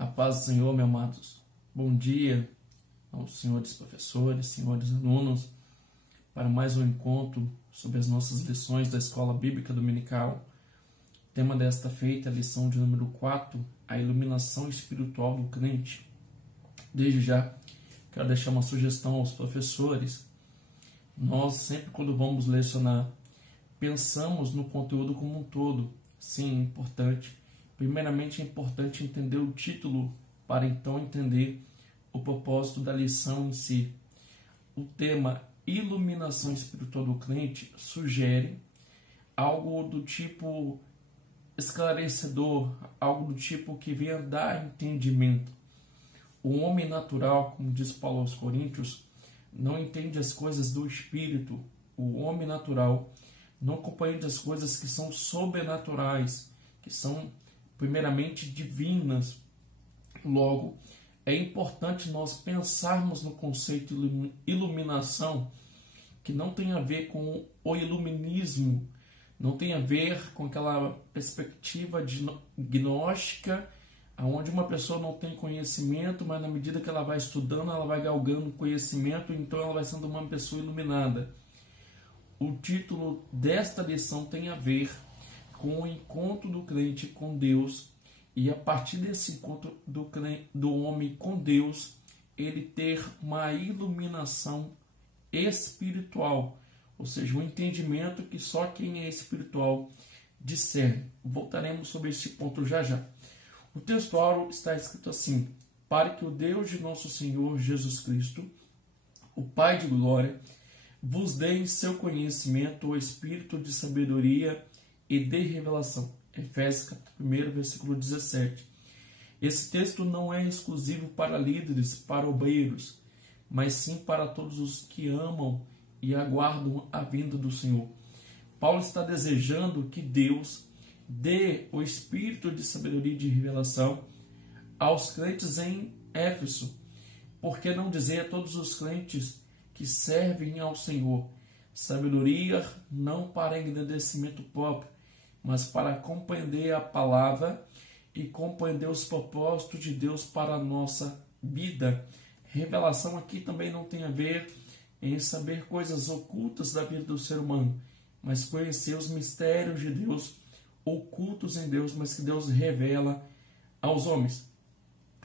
A paz do Senhor, meus amados. Bom dia aos senhores professores, senhores alunos, para mais um encontro sobre as nossas lições da Escola Bíblica Dominical. O tema desta feita é a lição de número 4, a iluminação espiritual do crente. Desde já, quero deixar uma sugestão aos professores. Nós, sempre quando vamos lecionar, pensamos no conteúdo como um todo. Sim, é importante. Primeiramente, é importante entender o título para então entender o propósito da lição em si. O tema iluminação espiritual do crente sugere algo do tipo esclarecedor, algo do tipo que venha dar entendimento. O homem natural, como diz Paulo aos Coríntios, não entende as coisas do espírito. O homem natural não compreende as coisas que são sobrenaturais, que são primeiramente divinas. Logo, é importante nós pensarmos no conceito de iluminação, que não tem a ver com o iluminismo, não tem a ver com aquela perspectiva gnóstica, onde uma pessoa não tem conhecimento, mas na medida que ela vai estudando, ela vai galgando conhecimento, então ela vai sendo uma pessoa iluminada. O título desta lição tem a ver com o encontro do crente com Deus, e a partir desse encontro do homem com Deus, ele ter uma iluminação espiritual, ou seja, um entendimento que só quem é espiritual discerne. Voltaremos sobre esse ponto já já. O texto áureo está escrito assim: para que o Deus de nosso Senhor Jesus Cristo, o Pai de glória, vos dê em seu conhecimento o espírito de sabedoria e de revelação. Efésios capítulo 1, versículo 17. Esse texto não é exclusivo para líderes, para obreiros, mas sim para todos os que amam e aguardam a vinda do Senhor. Paulo está desejando que Deus dê o espírito de sabedoria e de revelação aos crentes em Éfeso. Por que não dizer a todos os crentes que servem ao Senhor? Sabedoria não para engrandecimento próprio, mas para compreender a palavra e compreender os propósitos de Deus para a nossa vida. Revelação aqui também não tem a ver em saber coisas ocultas da vida do ser humano, mas conhecer os mistérios de Deus, ocultos em Deus, mas que Deus revela aos homens.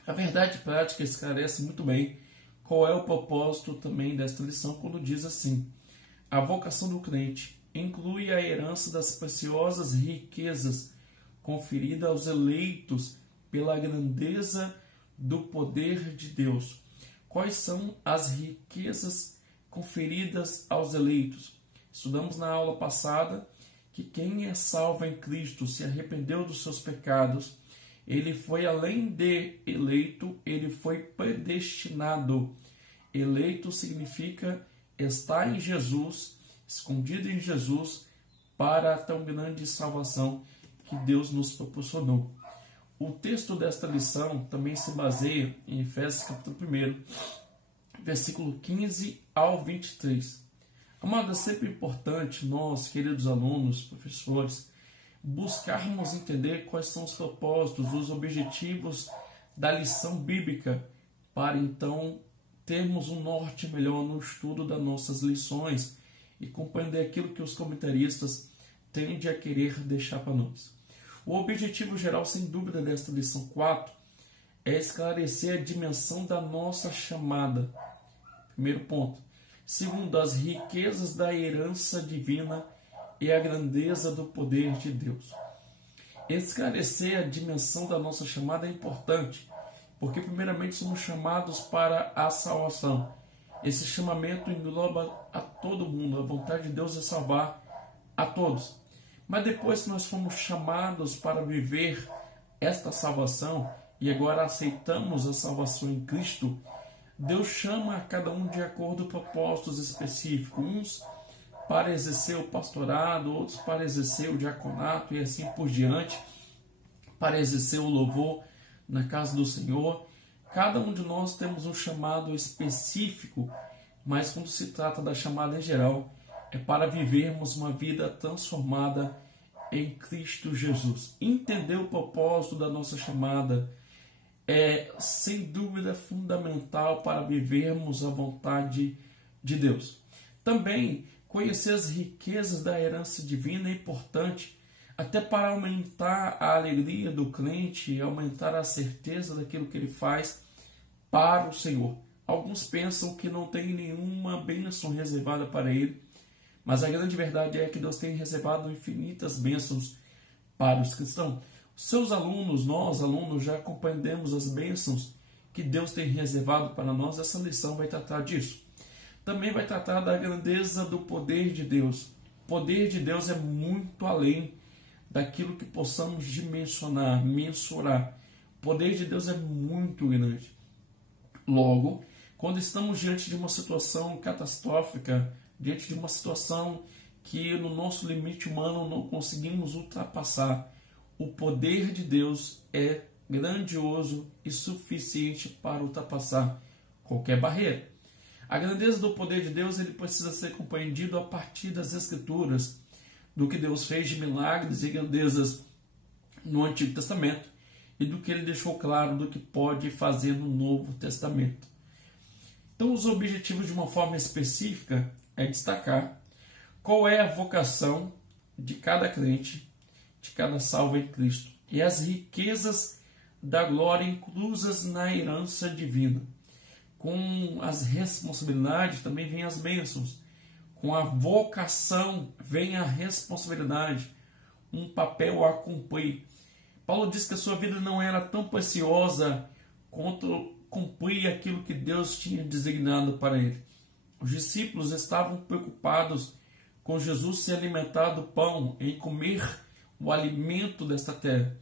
A verdade prática esclarece muito bem qual é o propósito também desta lição, quando diz assim: a vocação do crente inclui a herança das preciosas riquezas conferida aos eleitos pela grandeza do poder de Deus. Quais são as riquezas conferidas aos eleitos? Estudamos na aula passada que quem é salvo em Cristo, se arrependeu dos seus pecados, ele foi além de eleito, ele foi predestinado. Eleito significa estar em Jesus, escondido em Jesus, para a tão grande salvação que Deus nos proporcionou. O texto desta lição também se baseia em Efésios capítulo 1, versículo 15 ao 23. Amado, é sempre importante nós, queridos alunos, professores, buscarmos entender quais são os propósitos, os objetivos da lição bíblica, para então termos um norte melhor no estudo das nossas lições e compreender aquilo que os comentaristas tendem a querer deixar para nós. O objetivo geral, sem dúvida, desta lição 4 é esclarecer a dimensão da nossa chamada. Primeiro ponto. Segundo, as riquezas da herança divina e a grandeza do poder de Deus. Esclarecer a dimensão da nossa chamada é importante, porque primeiramente somos chamados para a salvação. Esse chamamento engloba a todo mundo. A vontade de Deus é salvar a todos. Mas depois que nós fomos chamados para viver esta salvação e agora aceitamos a salvação em Cristo, Deus chama a cada um de acordo com propósitos específicos. Uns para exercer o pastorado, outros para exercer o diaconato e assim por diante, para exercer o louvor na casa do Senhor. Cada um de nós temos um chamado específico, mas quando se trata da chamada em geral, é para vivermos uma vida transformada em Cristo Jesus. Entender o propósito da nossa chamada é sem dúvida fundamental para vivermos a vontade de Deus. Também conhecer as riquezas da herança divina é importante, até para aumentar a alegria do crente e aumentar a certeza daquilo que ele faz para o Senhor. Alguns pensam que não tem nenhuma bênção reservada para ele, mas a grande verdade é que Deus tem reservado infinitas bênçãos para os cristãos. Seus alunos, nós alunos, já compreendemos as bênçãos que Deus tem reservado para nós. Essa lição vai tratar disso. Também vai tratar da grandeza do poder de Deus. O poder de Deus é muito além daquilo que possamos dimensionar, mensurar. O poder de Deus é muito grande. Logo, quando estamos diante de uma situação catastrófica, diante de uma situação que no nosso limite humano não conseguimos ultrapassar, o poder de Deus é grandioso e suficiente para ultrapassar qualquer barreira. A grandeza do poder de Deus ele precisa ser compreendido a partir das Escrituras, do que Deus fez de milagres e grandezas no Antigo Testamento e do que ele deixou claro do que pode fazer no Novo Testamento. Então, os objetivos de uma forma específica é destacar qual é a vocação de cada crente, de cada salvo em Cristo, e as riquezas da glória inclusas na herança divina. Com as responsabilidades também vem as bênçãos. Com a vocação vem a responsabilidade, um papel a cumprir. Paulo diz que a sua vida não era tão preciosa quanto cumprir aquilo que Deus tinha designado para ele. Os discípulos estavam preocupados com Jesus se alimentar do pão, em comer o alimento desta terra.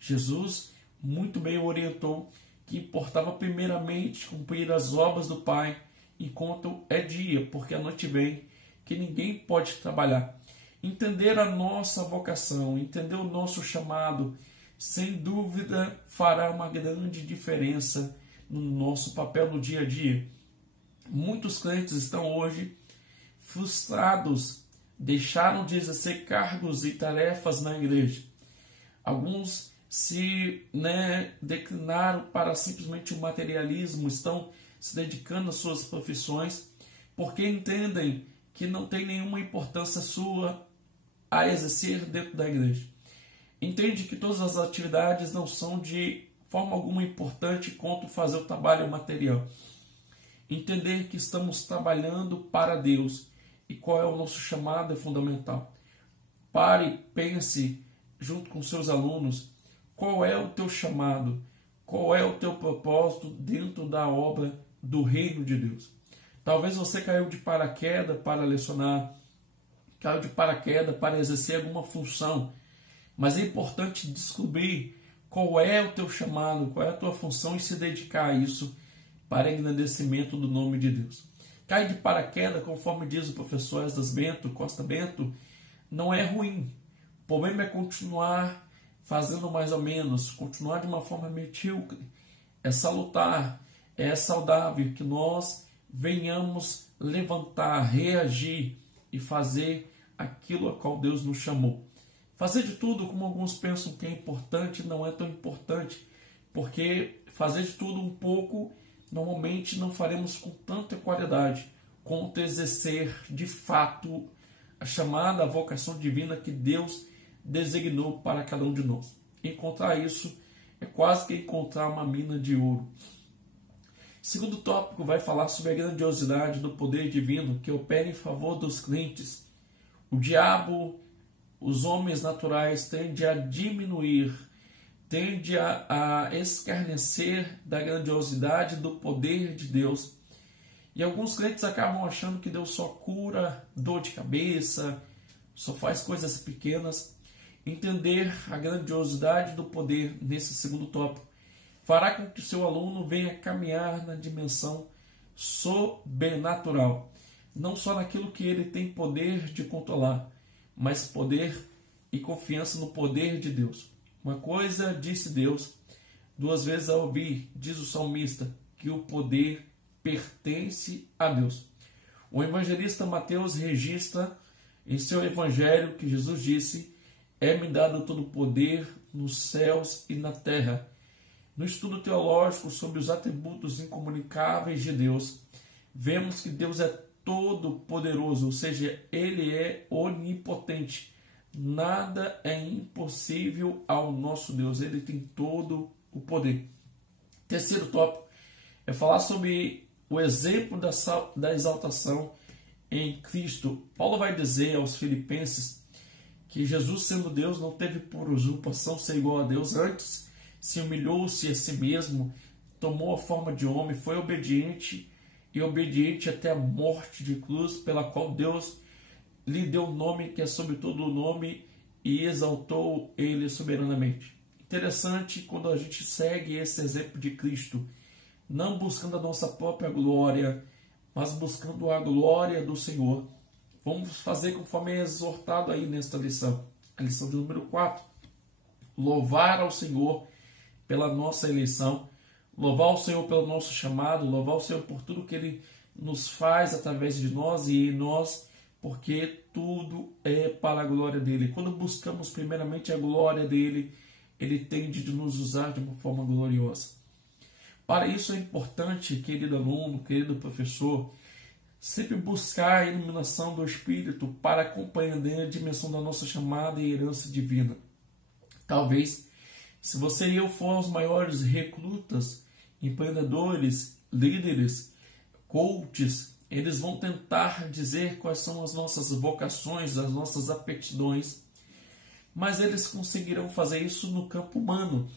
Jesus muito bem orientou que importava primeiramente cumprir as obras do Pai enquanto é dia, porque a noite vem que ninguém pode trabalhar. Entender a nossa vocação, entender o nosso chamado, sem dúvida fará uma grande diferença no nosso papel no dia a dia. Muitos crentes estão hoje frustrados, deixaram de exercer cargos e tarefas na igreja. Alguns se declinaram para simplesmente o materialismo, estão se dedicando às suas profissões, porque entendem que não tem nenhuma importância sua a exercer dentro da igreja. Entende que todas as atividades não são de forma alguma importante quanto fazer o trabalho material. Entender que estamos trabalhando para Deus e qual é o nosso chamado é fundamental. Pare, pense junto com seus alunos qual é o teu chamado, qual é o teu propósito dentro da obra do reino de Deus. Talvez você caiu de paraquedas para lecionar, caiu de paraquedas para exercer alguma função, mas é importante descobrir qual é o teu chamado, qual é a tua função e se dedicar a isso para engrandecimento do nome de Deus. Cai de paraquedas, conforme diz o professor Esdras Bento, Costa Bento, não é ruim. O problema é continuar fazendo mais ou menos, continuar de uma forma medíocre. É salutar, é saudável que nós venhamos levantar, reagir e fazer aquilo a qual Deus nos chamou. Fazer de tudo, como alguns pensam que é importante, não é tão importante, porque fazer de tudo um pouco, normalmente não faremos com tanta qualidade quanto exercer de fato a chamada, a vocação divina que Deus designou para cada um de nós. Encontrar isso é quase que encontrar uma mina de ouro. Segundo tópico vai falar sobre a grandiosidade do poder divino que opera em favor dos crentes. O diabo, os homens naturais tendem a diminuir, tendem a escarnecer da grandiosidade do poder de Deus. E alguns crentes acabam achando que Deus só cura dor de cabeça, só faz coisas pequenas. Entender a grandiosidade do poder nesse segundo tópico fará com que o seu aluno venha caminhar na dimensão sobrenatural, não só naquilo que ele tem poder de controlar, mas poder e confiança no poder de Deus. Uma coisa disse Deus, duas vezes ao ouvir, diz o salmista, que o poder pertence a Deus. O evangelista Mateus registra em seu evangelho que Jesus disse: é-me dado todo o poder nos céus e na terra. No estudo teológico sobre os atributos incomunicáveis de Deus, vemos que Deus é todo-poderoso, ou seja, Ele é onipotente. Nada é impossível ao nosso Deus, Ele tem todo o poder. Terceiro tópico é falar sobre o exemplo da exaltação em Cristo. Paulo vai dizer aos Filipenses que Jesus, sendo Deus, não teve por usurpação ser igual a Deus, antes se humilhou-se a si mesmo, tomou a forma de homem, foi obediente e obediente até a morte de cruz, pela qual Deus lhe deu o nome que é sobre todo o nome e exaltou ele soberanamente. Interessante quando a gente segue esse exemplo de Cristo, não buscando a nossa própria glória, mas buscando a glória do Senhor. Vamos fazer conforme é exortado aí nesta lição, a lição de número 4. Louvar ao Senhor pela nossa eleição, louvar o Senhor pelo nosso chamado, louvar o Senhor por tudo que Ele nos faz através de nós e em nós, porque tudo é para a glória dEle. Quando buscamos primeiramente a glória dEle, Ele tende de nos usar de uma forma gloriosa. Para isso é importante, querido aluno, querido professor, sempre buscar a iluminação do Espírito para compreender a dimensão da nossa chamada e herança divina. Talvez, se você e eu for os maiores recrutas, empreendedores, líderes, coaches, eles vão tentar dizer quais são as nossas vocações, as nossas aptidões, mas eles conseguirão fazer isso no campo humano,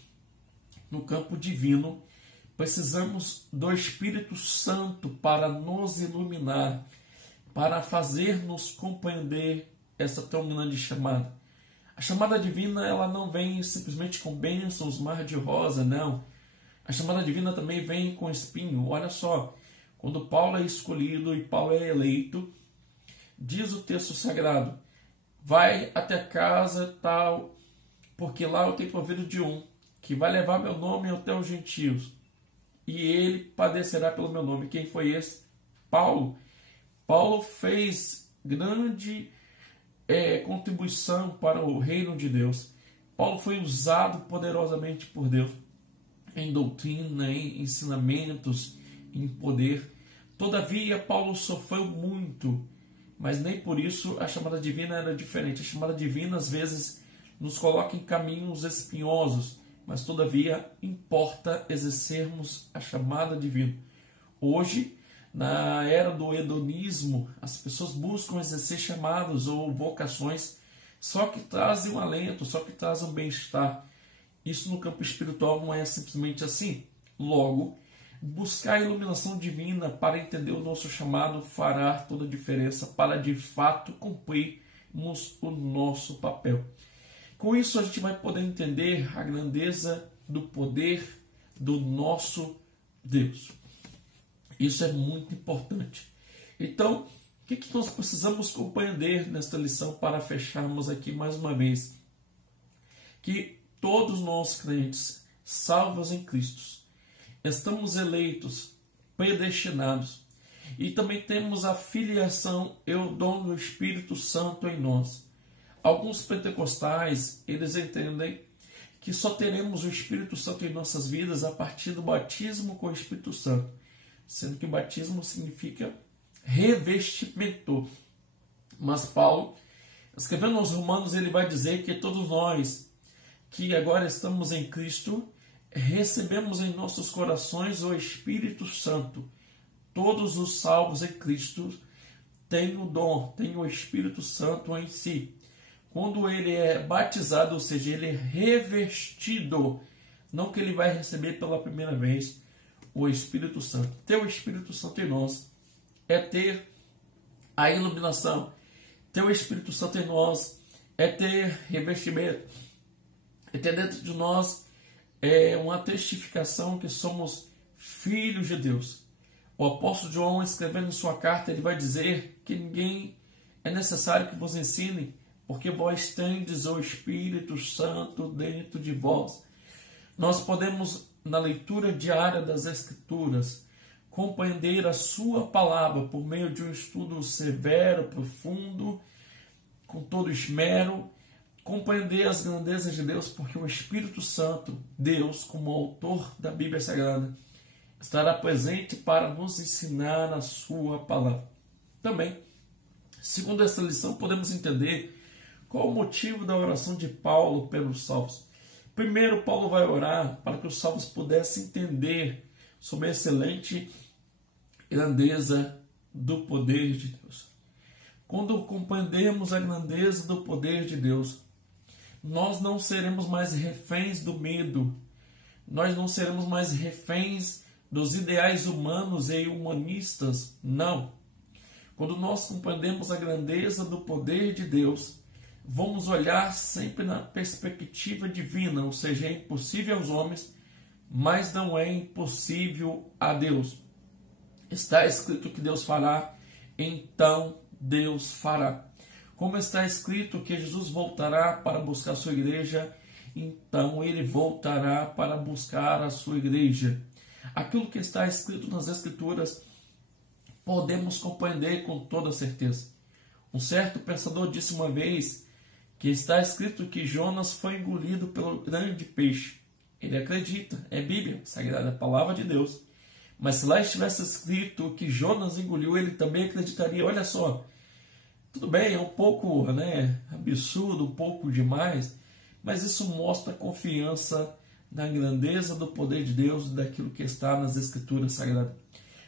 no campo divino. Precisamos do Espírito Santo para nos iluminar, para fazer-nos compreender essa tão grande chamada. A chamada divina, ela não vem simplesmente com bênçãos, mar de rosa, não. A chamada divina também vem com espinho. Olha só, quando Paulo é escolhido e Paulo é eleito, diz o texto sagrado, vai até a casa tal, porque lá eu tenho provido de um, que vai levar meu nome até os gentios, e ele padecerá pelo meu nome. Quem foi esse? Paulo. Paulo fez grande contribuição para o reino de Deus. Paulo foi usado poderosamente por Deus em doutrina, em ensinamentos, em poder. Todavia, Paulo sofreu muito, mas nem por isso a chamada divina era diferente. A chamada divina, às vezes, nos coloca em caminhos espinhosos, mas todavia importa exercermos a chamada divina. Hoje, na era do hedonismo, as pessoas buscam exercer chamados ou vocações só que trazem um alento, só que trazem um bem-estar. Isso no campo espiritual não é simplesmente assim. Logo, buscar a iluminação divina para entender o nosso chamado fará toda a diferença para de fato cumprirmos o nosso papel. Com isso a gente vai poder entender a grandeza do poder do nosso Deus. Isso é muito importante. Então, o que nós precisamos compreender nesta lição para fecharmos aqui mais uma vez? Que todos nós crentes, salvos em Cristo, estamos eleitos, predestinados, e também temos a filiação e o dom do Espírito Santo em nós. Alguns pentecostais, eles entendem que só teremos o Espírito Santo em nossas vidas a partir do batismo com o Espírito Santo, sendo que o batismo significa revestimento. Mas Paulo, escrevendo aos Romanos, ele vai dizer que todos nós que agora estamos em Cristo, recebemos em nossos corações o Espírito Santo. Todos os salvos em Cristo têm o dom, têm o Espírito Santo em si. Quando ele é batizado, ou seja, ele é revestido, não que ele vai receber pela primeira vez o Espírito Santo. Ter o Espírito Santo em nós é ter a iluminação. Ter o Espírito Santo em nós é ter revestimento. É ter dentro de nós uma testificação que somos filhos de Deus. O apóstolo João, escrevendo em sua carta, ele vai dizer que ninguém é necessário que vos ensine, porque vós tendes o Espírito Santo dentro de vós. Nós podemos, na leitura diária das Escrituras, compreender a sua palavra por meio de um estudo severo, profundo, com todo esmero, compreender as grandezas de Deus, porque o Espírito Santo, Deus, como autor da Bíblia Sagrada, estará presente para nos ensinar a sua palavra. Também, segundo essa lição, podemos entender qual o motivo da oração de Paulo pelos salvos. Primeiro, Paulo vai orar para que os salvos pudessem entender sobre a excelente grandeza do poder de Deus. Quando compreendemos a grandeza do poder de Deus, nós não seremos mais reféns do medo, nós não seremos mais reféns dos ideais humanos e humanistas, não. Quando nós compreendemos a grandeza do poder de Deus, vamos olhar sempre na perspectiva divina, ou seja, é impossível aos homens, mas não é impossível a Deus. Está escrito que Deus fará, então Deus fará. Como está escrito que Jesus voltará para buscar a sua igreja, então Ele voltará para buscar a sua igreja. Aquilo que está escrito nas Escrituras, podemos compreender com toda certeza. Um certo pensador disse uma vez que está escrito que Jonas foi engolido pelo grande peixe. Ele acredita, é Bíblia, Sagrada Palavra de Deus. Mas se lá estivesse escrito que Jonas engoliu, ele também acreditaria. Olha só, tudo bem, é um pouco absurdo, um pouco demais, mas isso mostra a confiança na grandeza do poder de Deus e daquilo que está nas Escrituras Sagradas.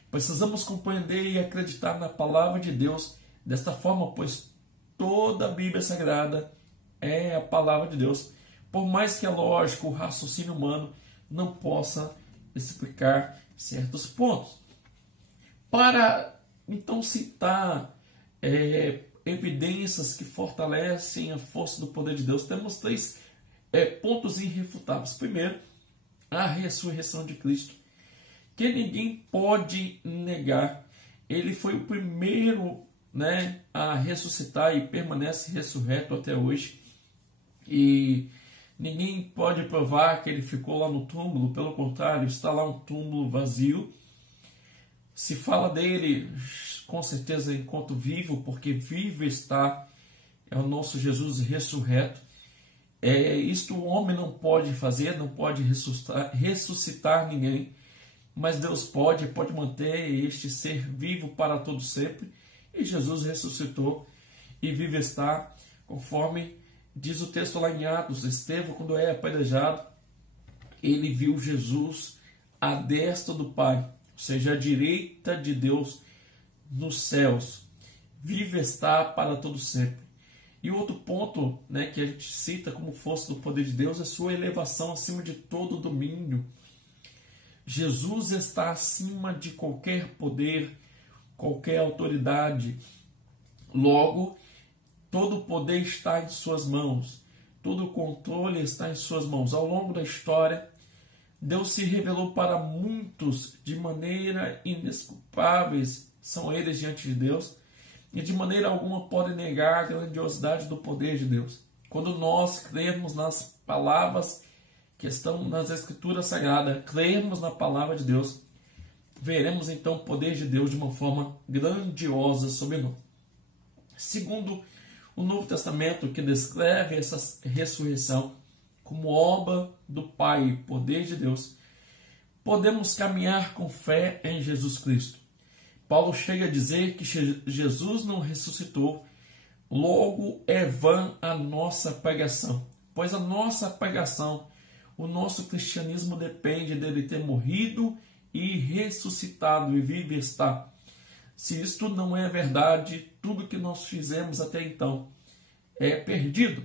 Precisamos compreender e acreditar na Palavra de Deus desta forma, pois toda a Bíblia Sagrada é a Palavra de Deus, por mais que a lógica, o raciocínio humano não possa explicar certos pontos. Para então citar evidências que fortalecem a força do poder de Deus, temos três pontos irrefutáveis. Primeiro, a ressurreição de Cristo, que ninguém pode negar. Ele foi o primeiro a ressuscitar e permanece ressurreto até hoje. E ninguém pode provar que ele ficou lá no túmulo, pelo contrário, está lá um túmulo vazio. Se fala dele, com certeza, enquanto vivo, porque vivo está, é o nosso Jesus ressurreto. Isto o homem não pode fazer, não pode ressuscitar ninguém, mas Deus pode manter este ser vivo para todo sempre. E Jesus ressuscitou e vive está, conforme diz o texto lá em Atos. Estevão, quando é apedrejado, ele viu Jesus à destra do Pai, ou seja, à direita de Deus nos céus. Vive está para todo sempre. E outro ponto que a gente cita como força do poder de Deus é sua elevação acima de todo domínio. Jesus está acima de qualquer poder, qualquer autoridade. Logo, todo o poder está em suas mãos, todo o controle está em suas mãos. Ao longo da história, Deus se revelou para muitos de maneira inescrutáveis, são eles diante de Deus, e de maneira alguma podem negar a grandiosidade do poder de Deus. Quando nós cremos nas palavras que estão nas Escrituras Sagradas, cremos na palavra de Deus, veremos então o poder de Deus de uma forma grandiosa sobre nós. Segundo o Novo Testamento, que descreve essa ressurreição como obra do Pai, poder de Deus, podemos caminhar com fé em Jesus Cristo. Paulo chega a dizer que Jesus não ressuscitou, logo é vã a nossa pregação, pois a nossa pregação, o nosso cristianismo depende dele ter morrido e ressuscitado e vive está. Se isto não é verdade, tudo que nós fizemos até então é perdido.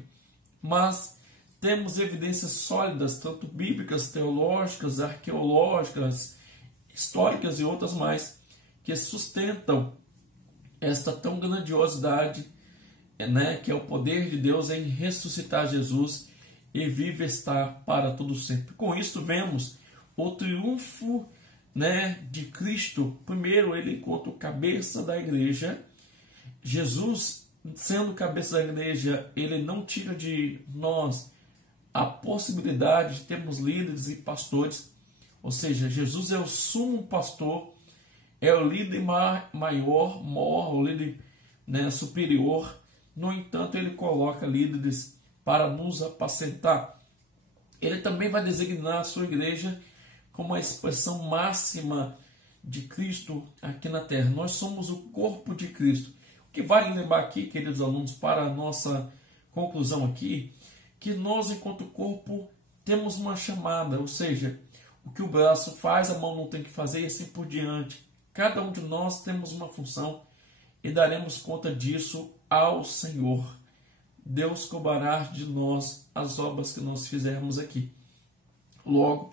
Mas temos evidências sólidas, tanto bíblicas, teológicas, arqueológicas, históricas e outras mais, que sustentam esta tão grandiosidade, que é o poder de Deus em ressuscitar Jesus e vive estar para todo sempre. Com isto vemos o triunfo de Cristo. Primeiro, ele enquanto cabeça da igreja. Jesus, sendo cabeça da igreja, ele não tira de nós a possibilidade de termos líderes e pastores. Ou seja, Jesus é o sumo pastor, é o líder maior, o líder superior. No entanto, ele coloca líderes para nos apacentar. Ele também vai designar a sua igreja como a expressão máxima de Cristo aqui na terra. Nós somos o corpo de Cristo. O que vale lembrar aqui, queridos alunos, para a nossa conclusão aqui, que nós, enquanto corpo, temos uma chamada, ou seja, o que o braço faz, a mão não tem que fazer e assim por diante. Cada um de nós temos uma função e daremos conta disso ao Senhor. Deus cobrará de nós as obras que nós fizermos aqui. Logo,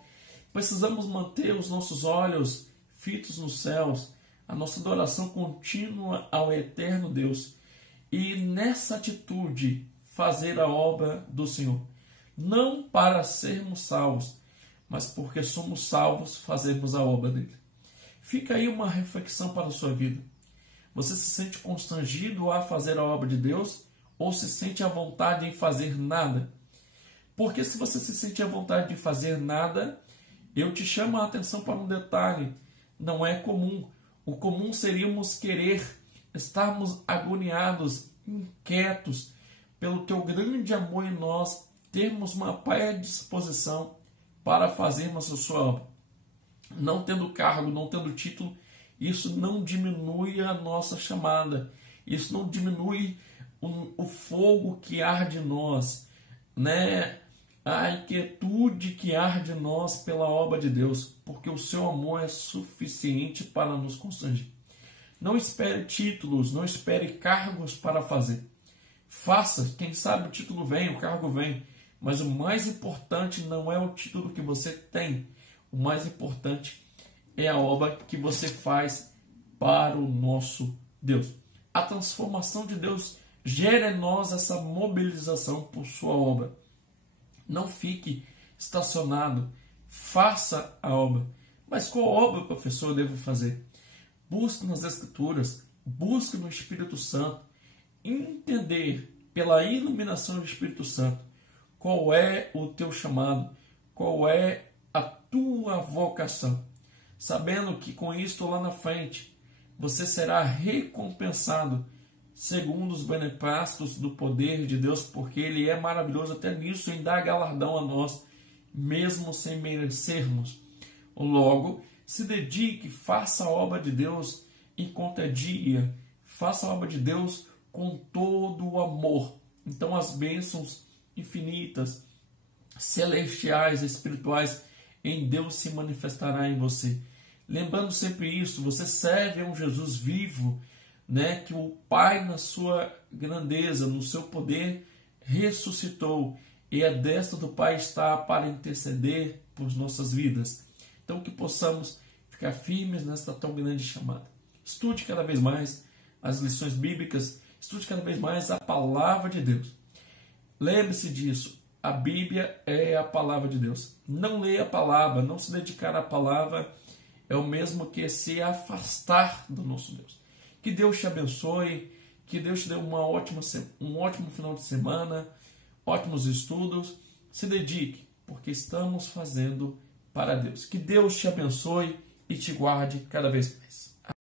precisamos manter os nossos olhos fitos nos céus, a nossa adoração contínua ao eterno Deus e nessa atitude fazer a obra do Senhor. Não para sermos salvos, mas porque somos salvos fazermos a obra dele. Fica aí uma reflexão para a sua vida. Você se sente constrangido a fazer a obra de Deus ou se sente à vontade em fazer nada? Porque se você se sente à vontade de fazer nada, eu te chamo a atenção para um detalhe. Não é comum. O comum seríamos querer estarmos agoniados, inquietos, pelo teu grande amor em nós, termos uma predisposição para fazermos a sua obra. Não tendo cargo, não tendo título, isso não diminui a nossa chamada. Isso não diminui o fogo que arde em nós, né? A inquietude que arde em nós pela obra de Deus, porque o seu amor é suficiente para nos constranger. Não espere títulos, não espere cargos para fazer. Faça, quem sabe o título vem, o cargo vem, mas o mais importante não é o título que você tem, o mais importante é a obra que você faz para o nosso Deus. A transformação de Deus gera em nós essa mobilização por sua obra. Não fique estacionado, faça a obra. Mas qual obra, professor, eu devo fazer? Busque nas Escrituras, busque no Espírito Santo, entender pela iluminação do Espírito Santo qual é o teu chamado, qual é a tua vocação, sabendo que com isto lá na frente você será recompensado segundo os beneplácitos do poder de Deus, porque Ele é maravilhoso até nisso em dar galardão a nós, mesmo sem merecermos. Logo, se dedique, faça a obra de Deus enquanto é dia, faça a obra de Deus com todo o amor. Então as bênçãos infinitas, celestiais, espirituais, em Deus se manifestará em você. Lembrando sempre isso, você serve a um Jesus vivo, né, que o Pai, na sua grandeza, no seu poder, ressuscitou, e a destra do Pai está para interceder por nossas vidas. Então que possamos ficar firmes nesta tão grande chamada. Estude cada vez mais as lições bíblicas, estude cada vez mais a palavra de Deus. Lembre-se disso, a Bíblia é a palavra de Deus. Não leia a palavra, não se dedicar à palavra é o mesmo que se afastar do nosso Deus. Que Deus te abençoe, que Deus te dê um ótimo final de semana, ótimos estudos. Se dedique, porque estamos fazendo para Deus. Que Deus te abençoe e te guarde cada vez mais.